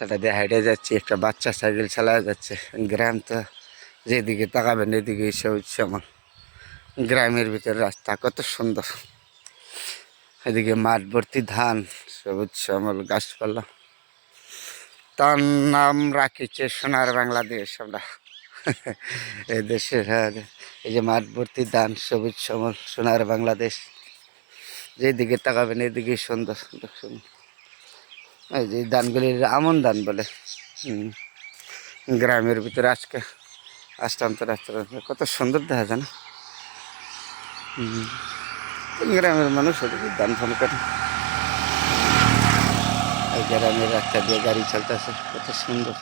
রাস্তাটা দিয়ে হেঁটে যাচ্ছি, একটা বাচ্চা সাইকেল চালায় যাচ্ছে। গ্রাম তো যেদিকে তাকাবেন এদিকে এসে সবুজ শ্যামল গ্রামের ভিতরে রাস্তা কত সুন্দর। এদিকে মাঠ ভর্তি ধান সবুজ শ্যামল গাছপালা। তার নাম রাখিছে সোনার বাংলাদেশ আমরা। এই দেশের এই যে মাঠ ভর্তি ধান সবুজ শ্যামল সোনার বাংলাদেশ। যেদিকে তাকাবেন এদিকে সুন্দর দেখুন এই যে ধানগুলির আমন ধান বলে। গ্রামের ভিতরে আজকে আসতাম তো রাস্তা কত সুন্দর দেখা যায় না? গ্রামের মানুষ ওদিকে ধান ফান করে। গ্রামের রাস্তা দিয়ে গাড়ি চলতেছে, কত সুন্দর।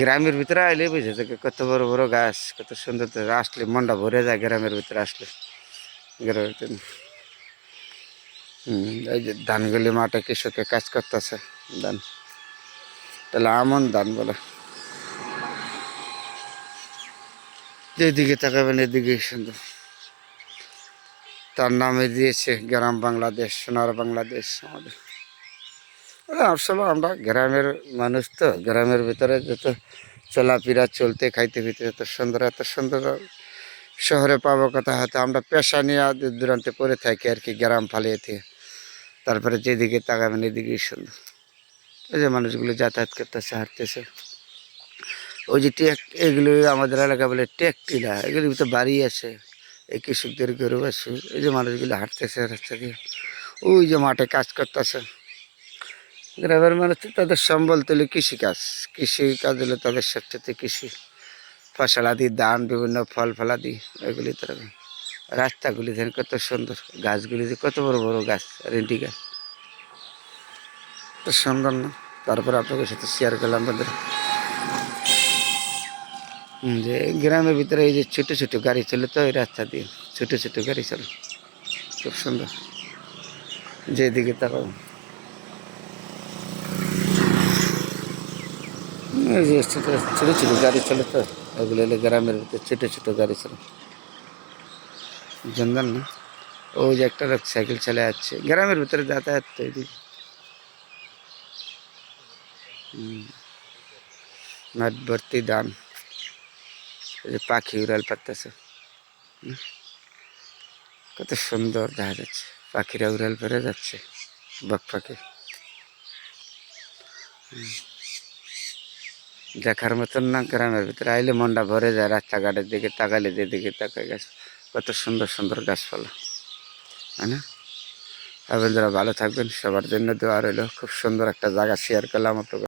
গ্রামের ভিতরে আইলে বুঝে থাকে কত বড় বড় গাছ, কত সুন্দর। আসলে মনটা ভরে যায় গ্রামের ভিতরে আসলে। গ্রামের ভিতরে। এই যে ধানগুলি মাঠে কৃষকে কাজ করতেছে, ধান। তাহলে আমন ধান বলে। যেদিকে তাকাবেন এদিকে সুন্দর তার নামে দিয়েছে গ্রাম বাংলাদেশ, সোনার বাংলাদেশ আমাদের। আসলে আমরা গ্রামের মানুষ তো, গ্রামের ভিতরে যত চলাফেরা চলতে, খাইতে পিতে এত সুন্দর এত সুন্দর শহরে পাবো কথা, হয়তো আমরা পেশা নিয়ে দূর দূরান্তে পড়ে থাকি আর কি, গ্রাম ফালিয়ে থেকে। তারপরে যেদিকে তাকাবেন এদিকেই সুন্দর এই যে মানুষগুলো যাতায়াত করতেছে, হাঁটতেছে। ওই যে টেক এগুলো আমাদের এলাকা বলে টেক টিলা, এগুলির ভিতরে বাড়ি আছে। এই কৃষকদের গরু আছে, এই যে মানুষগুলো হাঁটতেছে রাস্তা দিয়ে। ওই যে মাঠে কাজ করতেছে। গ্রামের মানুষ তাদের সম্বল তুলে কৃষিকাজ কৃষি কাজ হলো তাদের সবচেয়ে কৃষি। ফসলাদি, ধান, বিভিন্ন ফল, ফলাদি এগুলি তারা রাস্তাগুলি দেখেন কত সুন্দর গাছগুলি যে কত বড় বড় গাছ রেন্টি গাছ। তো সুন্দর না? তারপর আপনাদের সাথে শেয়ার করলাম হুম, যে গ্রামের ভিতরে এই যে ছোট ছোট গাড়ি চলে তো ওই রাস্তা দিয়ে ছোট ছোট গাড়ি চলে। খুব সুন্দর। যেদিকে তাকাও এই যে ছোট ছোট ছোট গাড়ি চলে তো ওগুলো গ্রামের ভিতরে ছোট ছোট গাড়ি চলে। জঞ্জাল না? ওই যে একটা সাইকেল চলে যাচ্ছে। গ্রামের ভিতরে যাতায়াত তো এদিকে। মাঠ ভর্তি যে পাখি উড়াল পারতেছে। কত সুন্দর দেখা যাচ্ছে। পাখিরা উড়াল পেরে যাচ্ছে। বক পাখি। দেখার মতন না, গ্রামের ভিতরে। আইলে মনটা ভরে যায়, রাস্তাঘাটের দিকে তাকালে যেদিকে তাকায় গাছ। কত সুন্দর সুন্দর গাছপালা, তাই না? আপনারা ভালো থাকবেন, সবার জন্য দোয়া রইল। খুব সুন্দর একটা জায়গা শেয়ার করলাম আপনাকে